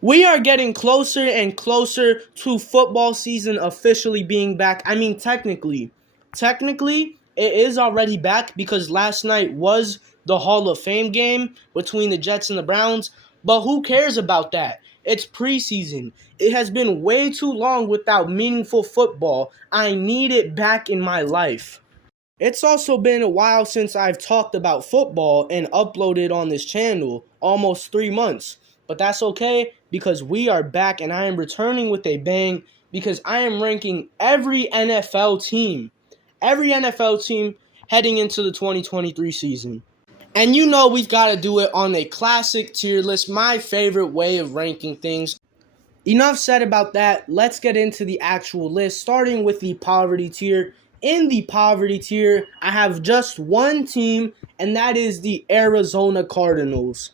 We are getting closer and closer to football season officially being back. I mean, technically, it is already back because last night was the Hall of Fame game between the Jets and the Browns. But who cares about that? It's preseason. It has been way too long without meaningful football. I need it back in my life. It's also been a while since I've talked about football and uploaded on this channel, almost 3 months. But that's okay because we are back and I am returning with a bang because I am ranking every NFL team heading into the 2023 season. And you know we've got to do it on a classic tier list, my favorite way of ranking things. Enough said about that. Let's get into the actual list, starting with the poverty tier. In the poverty tier, I have just one team, and that is the Arizona Cardinals.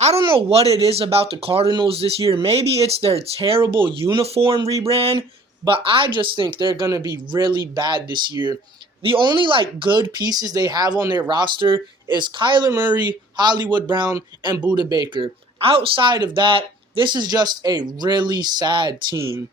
I don't know what it is about the Cardinals this year. Maybe it's their terrible uniform rebrand, but I just think they're going to be really bad this year. The only good pieces they have on their roster is Kyler Murray, Hollywood Brown, and Budda Baker. Outside of that, this is just a really sad team.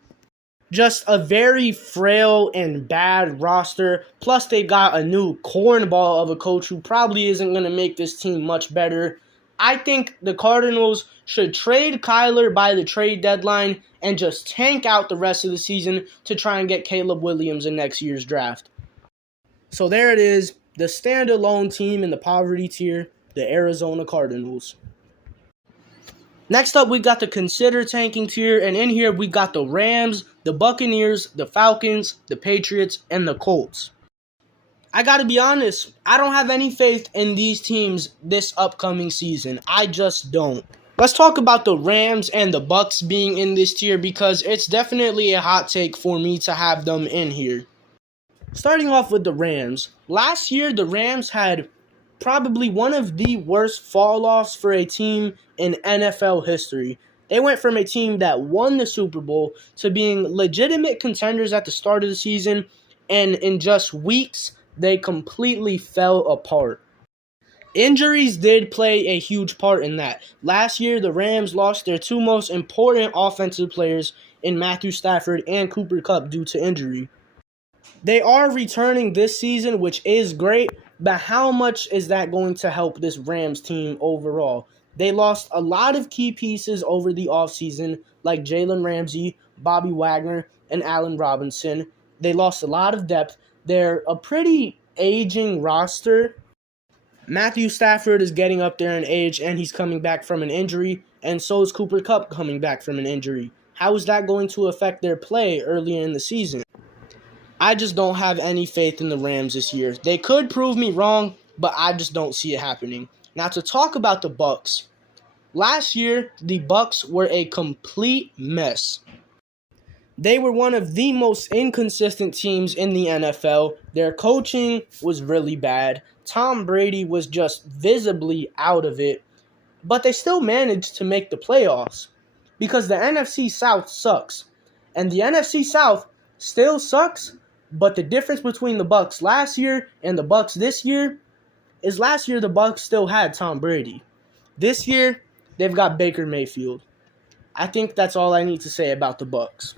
Just a very frail and bad roster. Plus, they got a new cornball of a coach who probably isn't going to make this team much better. I think the Cardinals should trade Kyler by the trade deadline and just tank out the rest of the season to try and get Caleb Williams in next year's draft. So there it is, the standalone team in the poverty tier, the Arizona Cardinals. Next up, we got the consider tanking tier, and in here we got the Rams, the Buccaneers, the Falcons, the Patriots, and the Colts. I gotta be honest, I don't have any faith in these teams this upcoming season. I just don't. Let's talk about the Rams and the Bucs being in this tier because it's definitely a hot take for me to have them in here. Starting off with the Rams. Last year, the Rams had probably one of the worst fall-offs for a team in NFL history. They went from a team that won the Super Bowl to being legitimate contenders at the start of the season, and in just weeks, they completely fell apart. Injuries did play a huge part in that. Last year, the Rams lost their two most important offensive players in Matthew Stafford and Cooper Kupp due to injury. They are returning this season, which is great, but how much is that going to help this Rams team overall? They lost a lot of key pieces over the offseason, like Jalen Ramsey, Bobby Wagner, and Allen Robinson. They lost a lot of depth. They're a pretty aging roster. Matthew Stafford is getting up there in age, and he's coming back from an injury, and so is Cooper Kupp coming back from an injury. How is that going to affect their play earlier in the season? I just don't have any faith in the Rams this year. They could prove me wrong, but I just don't see it happening. Now to talk about the Bucs. Last year, the Bucs were a complete mess. They were one of the most inconsistent teams in the NFL. Their coaching was really bad. Tom Brady was just visibly out of it. But they still managed to make the playoffs because the NFC South sucks. And the NFC South still sucks. But the difference between the Bucs last year and the Bucs this year is last year the Bucs still had Tom Brady. This year, they've got Baker Mayfield. I think that's all I need to say about the Bucs.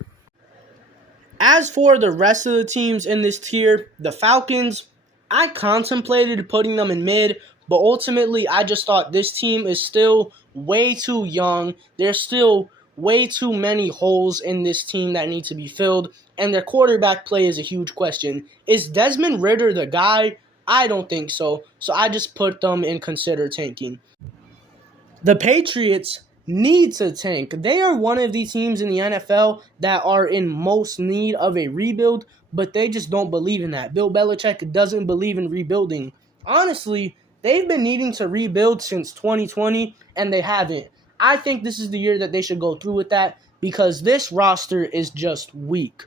As for the rest of the teams in this tier, the Falcons, I contemplated putting them in mid, but ultimately I just thought this team is still way too young. There's still way too many holes in this team that need to be filled, and their quarterback play is a huge question. Is Desmond Ridder the guy? I don't think so, so I just put them in consider tanking. The Patriots need to tank. They are one of the teams in the NFL that are in most need of a rebuild, but they just don't believe in that. Bill Belichick doesn't believe in rebuilding. Honestly, they've been needing to rebuild since 2020, and they haven't. I think this is the year that they should go through with that because this roster is just weak.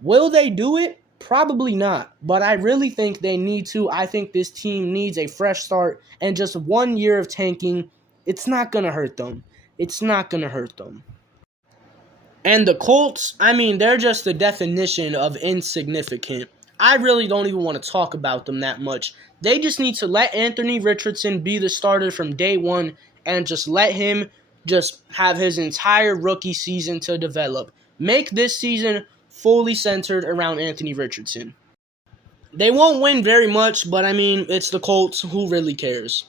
Will they do it? Probably not, but I really think they need to. I think this team needs a fresh start, and just 1 year of tanking, it's not going to hurt them. It's not going to hurt them. And the Colts, they're just the definition of insignificant. I really don't even want to talk about them that much. They just need to let Anthony Richardson be the starter from day one and just let him just have his entire rookie season to develop. Make this season fully centered around Anthony Richardson. They won't win very much, but I mean, it's the Colts. Who really cares?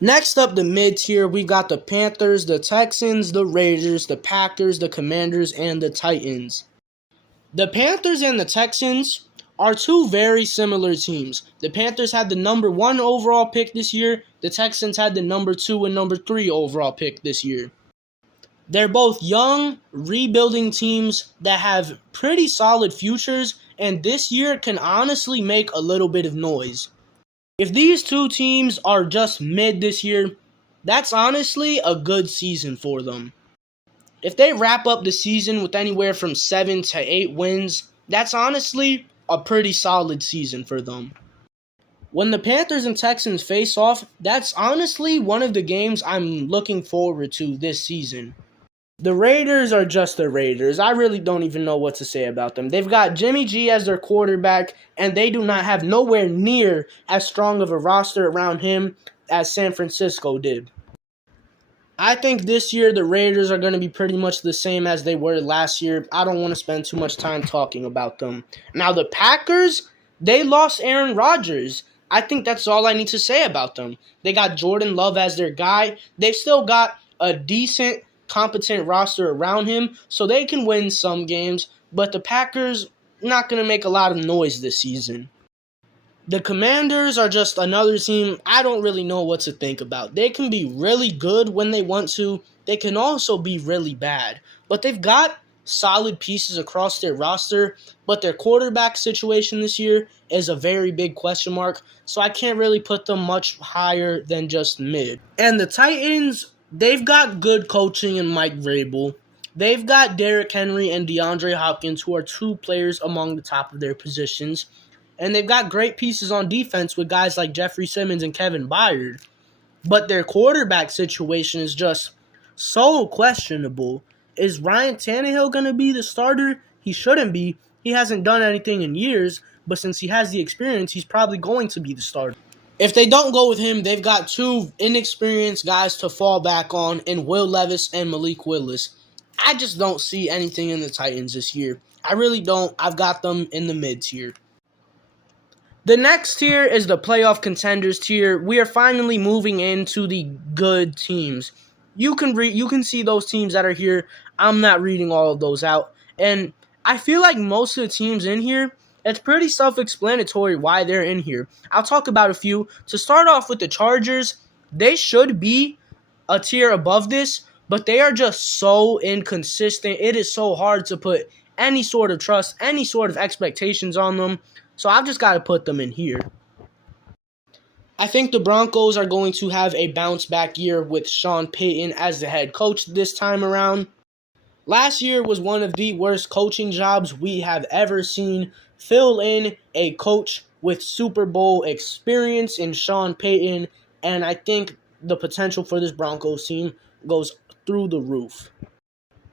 Next up, the mid-tier, we've got the Panthers, the Texans, the Raiders, the Packers, the Commanders, and the Titans. The Panthers and the Texans are two very similar teams. The Panthers had the number 1 overall pick this year. The Texans had the number 2 and number 3 overall pick this year. They're both young, rebuilding teams that have pretty solid futures, and this year can honestly make a little bit of noise. If these two teams are just mid this year, that's honestly a good season for them. If they wrap up the season with anywhere from 7 to 8 wins, that's honestly a pretty solid season for them. When the Panthers and Texans face off, that's honestly one of the games I'm looking forward to this season. The Raiders are just the Raiders. I really don't even know what to say about them. They've got Jimmy G as their quarterback, and they do not have nowhere near as strong of a roster around him as San Francisco did. I think this year the Raiders are going to be pretty much the same as they were last year. I don't want to spend too much time talking about them. Now the Packers, they lost Aaron Rodgers. I think that's all I need to say about them. They got Jordan Love as their guy. They've still got a decent, competent roster around him, so they can win some games, but the Packers not going to make a lot of noise this season. The Commanders are just another team I don't really know what to think about. They can be really good when they want to. They can also be really bad, but they've got solid pieces across their roster, but their quarterback situation this year is a very big question mark, so I can't really put them much higher than just mid. And the Titans, they've got good coaching in Mike Vrabel. They've got Derrick Henry and DeAndre Hopkins, who are two players among the top of their positions. And they've got great pieces on defense with guys like Jeffrey Simmons and Kevin Byard. But their quarterback situation is just so questionable. Is Ryan Tannehill going to be the starter? He shouldn't be. He hasn't done anything in years, but since he has the experience, he's probably going to be the starter. If they don't go with him, they've got two inexperienced guys to fall back on in Will Levis and Malik Willis. I just don't see anything in the Titans this year. I really don't. I've got them in the mid-tier. The next tier is the playoff contenders tier. We are finally moving into the good teams. You can see those teams that are here. I'm not reading all of those out. And I feel like most of the teams in here, it's pretty self-explanatory why they're in here. I'll talk about a few. To start off with the Chargers, they should be a tier above this, but they are just so inconsistent. It is so hard to put any sort of trust, any sort of expectations on them. So I've just got to put them in here. I think the Broncos are going to have a bounce-back year with Sean Payton as the head coach this time around. Last year was one of the worst coaching jobs we have ever seen. Fill in a coach with Super Bowl experience in Sean Payton, and I think the potential for this Broncos team goes through the roof.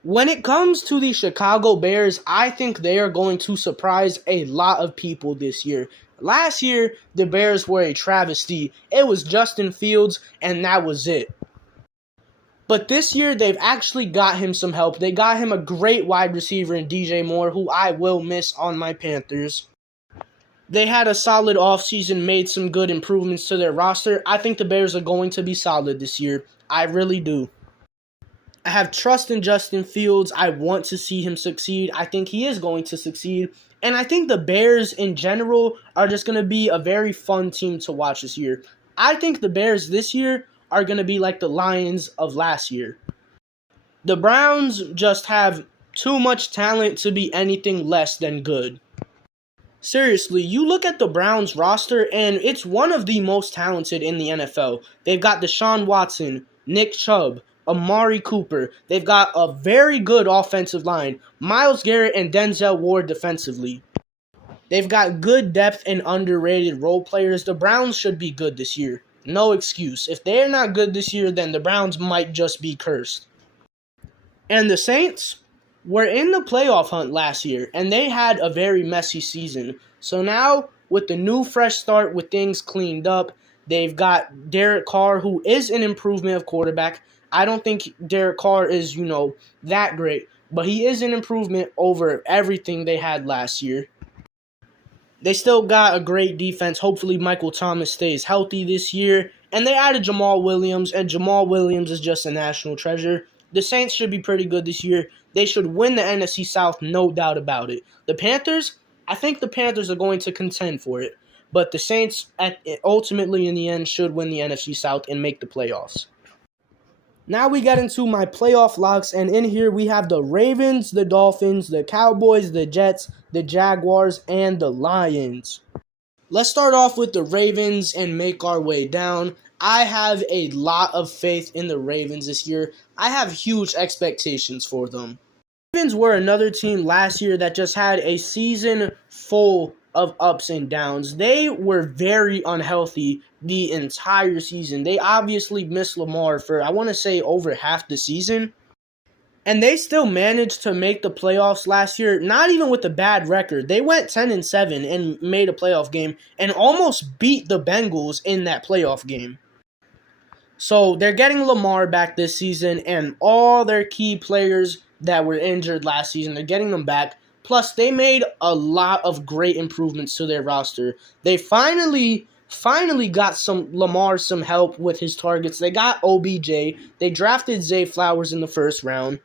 When it comes to the Chicago Bears, I think they are going to surprise a lot of people this year. Last year, the Bears were a travesty. It was Justin Fields, and that was it. But this year, they've actually got him some help. They got him a great wide receiver in DJ Moore, who I will miss on my Panthers. They had a solid offseason, made some good improvements to their roster. I think the Bears are going to be solid this year. I really do. I have trust in Justin Fields. I want to see him succeed. I think he is going to succeed. And I think the Bears in general are just going to be a very fun team to watch this year. I think the Bears this year are going to be like the Lions of last year. The Browns just have too much talent to be anything less than good. Seriously, you look at the Browns roster and it's one of the most talented in the NFL. They've got Deshaun Watson, Nick Chubb, Amari Cooper. They've got a very good offensive line. Myles Garrett and Denzel Ward defensively. They've got good depth and underrated role players. The Browns should be good this year. No excuse. If they're not good this year, then the Browns might just be cursed. And the Saints were in the playoff hunt last year, and they had a very messy season. So now, with the new fresh start, with things cleaned up, they've got Derek Carr, who is an improvement of quarterback. I don't think Derek Carr is, that great, but he is an improvement over everything they had last year. They still got a great defense. Hopefully Michael Thomas stays healthy this year. And they added Jamal Williams, and Jamal Williams is just a national treasure. The Saints should be pretty good this year. They should win the NFC South, no doubt about it. The Panthers, I think the Panthers are going to contend for it. But the Saints, ultimately in the end, should win the NFC South and make the playoffs. Now we get into my playoff locks, and in here we have the Ravens, the Dolphins, the Cowboys, the Jets, the Jaguars, and the Lions. Let's start off with the Ravens and make our way down. I have a lot of faith in the Ravens this year. I have huge expectations for them. The Ravens were another team last year that just had a season full of ups and downs. They were very unhealthy the entire season. They obviously missed Lamar for, I want to say, over half the season. And they still managed to make the playoffs last year, not even with a bad record. They went 10-7 and made a playoff game and almost beat the Bengals in that playoff game. So they're getting Lamar back this season, and all their key players that were injured last season, they're getting them back. Plus, they made a lot of great improvements to their roster. They finally got Lamar some help with his targets. They got OBJ. They drafted Zay Flowers in the first round.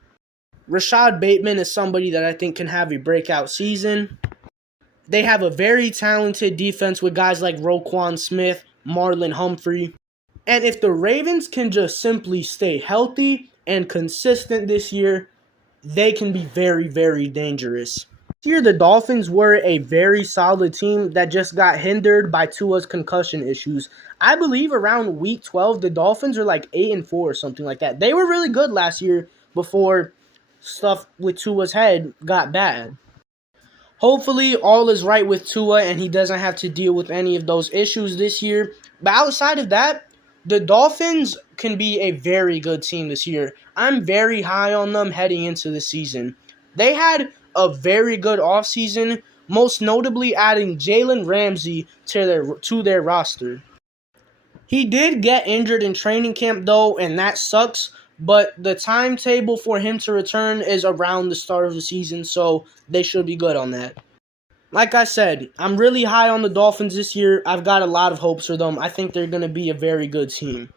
Rashad Bateman is somebody that I think can have a breakout season. They have a very talented defense with guys like Roquan Smith, Marlon Humphrey. And if the Ravens can just simply stay healthy and consistent this year, they can be very, very dangerous. This year, the Dolphins were a very solid team that just got hindered by Tua's concussion issues. I believe around week 12, the Dolphins are like 8-4 or something like that. They were really good last year before stuff with Tua's head got bad. Hopefully, all is right with Tua and he doesn't have to deal with any of those issues this year. But outside of that, the Dolphins can be a very good team this year. I'm very high on them heading into the season. They had a very good offseason, most notably adding Jalen Ramsey to their roster. He did get injured in training camp, though, and that sucks, but the timetable for him to return is around the start of the season, so they should be good on that. Like I said, I'm really high on the Dolphins this year. I've got a lot of hopes for them. I think they're going to be a very good team.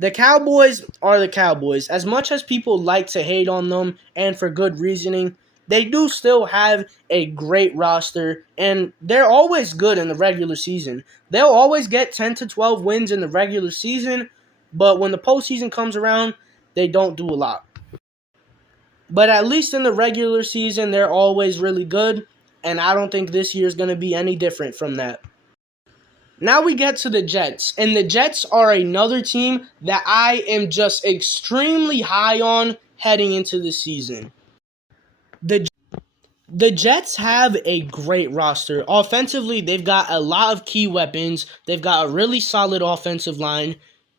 The Cowboys are the Cowboys. As much as people like to hate on them, and for good reasoning, they do still have a great roster, and they're always good in the regular season. They'll always get 10 to 12 wins in the regular season, but when the postseason comes around, they don't do a lot. But at least in the regular season, they're always really good, and I don't think this year is going to be any different from that. Now we get to the Jets, and the Jets are another team that I am just extremely high on heading into the season. The Jets have a great roster. Offensively, they've got a lot of key weapons. They've got a really solid offensive line.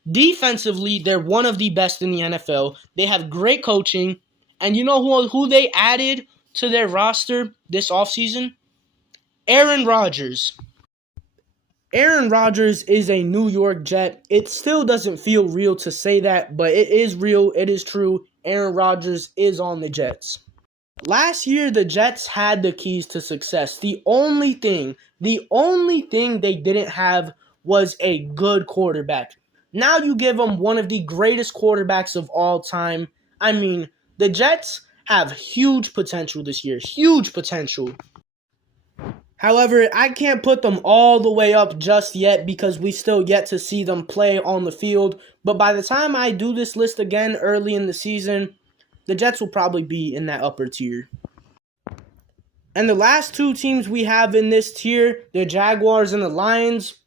Defensively, they're one of the best in the NFL. They have great coaching. And you know who they added to their roster this offseason? Aaron Rodgers. Aaron Rodgers is a New York Jet. It still doesn't feel real to say that, but it is real. It is true. Aaron Rodgers is on the Jets. Last year, the Jets had the keys to success. The only thing they didn't have was a good quarterback. Now you give them one of the greatest quarterbacks of all time. I mean, the Jets have huge potential this year. Huge potential. However, I can't put them all the way up just yet because we still yet to see them play on the field. But by the time I do this list again early in the season, the Jets will probably be in that upper tier. And the last two teams we have in this tier, the Jaguars and the Lions,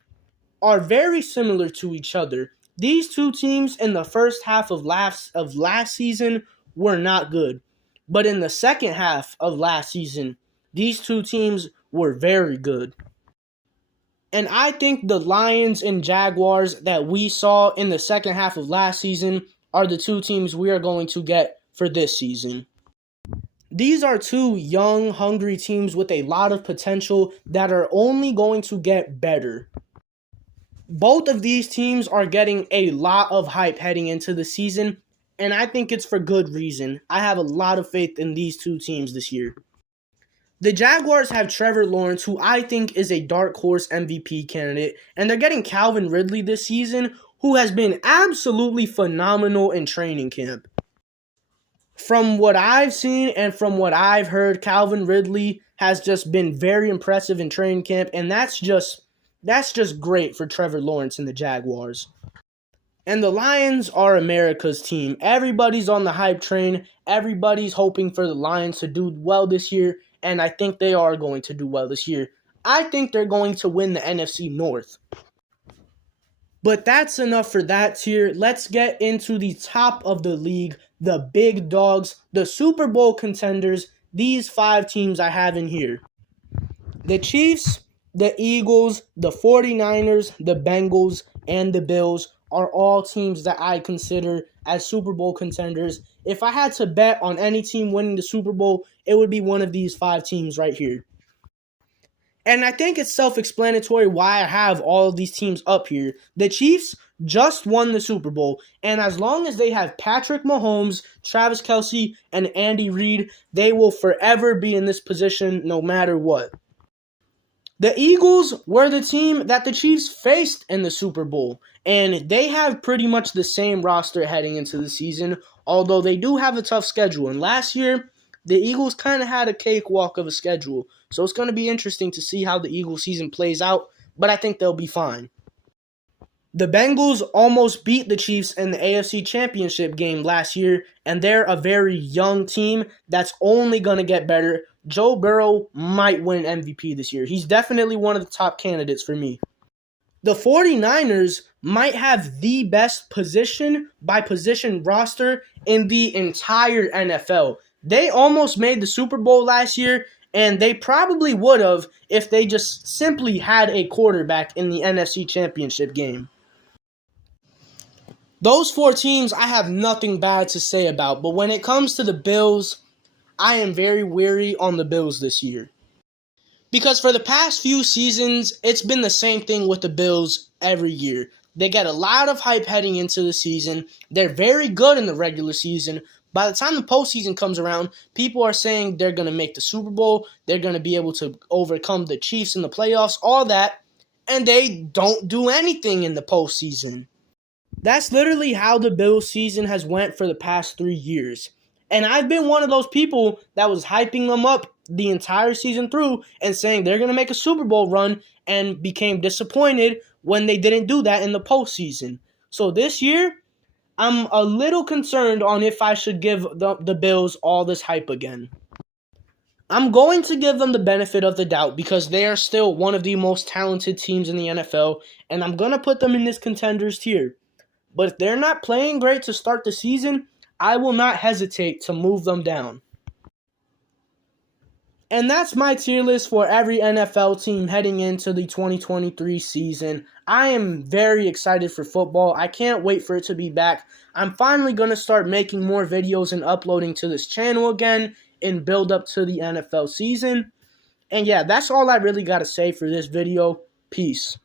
are very similar to each other. These two teams in the first half of last season were not good. But in the second half of last season, these two teams were very good. And I think the Lions and Jaguars that we saw in the second half of last season are the two teams we are going to get for this season. These are two young, hungry teams with a lot of potential that are only going to get better. Both of these teams are getting a lot of hype heading into the season, and I think it's for good reason. I have a lot of faith in these two teams this year. The Jaguars have Trevor Lawrence, who I think is a dark horse MVP candidate, and they're getting Calvin Ridley this season, who has been absolutely phenomenal in training camp. From what I've seen and from what I've heard, Calvin Ridley has just been very impressive in training camp, and that's just great for Trevor Lawrence and the Jaguars. And the Lions are America's team. Everybody's on the hype train. Everybody's hoping for the Lions to do well this year, and I think they are going to do well this year. I think they're going to win the NFC North. But that's enough for that tier. Let's get into the top of the league, the big dogs, the Super Bowl contenders, these 5 teams I have in here. The Chiefs, the Eagles, the 49ers, the Bengals, and the Bills are all teams that I consider as Super Bowl contenders. If I had to bet on any team winning the Super Bowl, it would be one of these 5 teams right here. And I think it's self-explanatory why I have all of these teams up here. The Chiefs just won the Super Bowl, and as long as they have Patrick Mahomes, Travis Kelce, and Andy Reid, they will forever be in this position no matter what. The Eagles were the team that the Chiefs faced in the Super Bowl, and they have pretty much the same roster heading into the season, although they do have a tough schedule. And last year, the Eagles kind of had a cakewalk of a schedule, so it's going to be interesting to see how the Eagles season plays out, but I think they'll be fine. The Bengals almost beat the Chiefs in the AFC Championship game last year, and they're a very young team that's only going to get better. Joe Burrow might win MVP this year. He's definitely one of the top candidates for me. The 49ers might have the best position-by-position roster in the entire NFL. They almost made the Super Bowl last year, and they probably would have if they just simply had a quarterback in the NFC Championship game. Those 4 teams I have nothing bad to say about, but when it comes to the Bills, I am very weary on the Bills this year. Because for the past few seasons, it's been the same thing with the Bills every year. They get a lot of hype heading into the season. They're very good in the regular season. By the time the postseason comes around, people are saying they're going to make the Super Bowl, they're going to be able to overcome the Chiefs in the playoffs, all that, and they don't do anything in the postseason. That's literally how the Bills season has went for the past 3 years. And I've been one of those people that was hyping them up the entire season through and saying they're going to make a Super Bowl run, and became disappointed when they didn't do that in the postseason. So this year, I'm a little concerned on if I should give the Bills all this hype again. I'm going to give them the benefit of the doubt because they are still one of the most talented teams in the NFL, and I'm going to put them in this contenders tier. But if they're not playing great to start the season, I will not hesitate to move them down. And that's my tier list for every NFL team heading into the 2023 season. I am very excited for football. I can't wait for it to be back. I'm finally going to start making more videos and uploading to this channel again in build up to the NFL season. And yeah, that's all I really got to say for this video. Peace.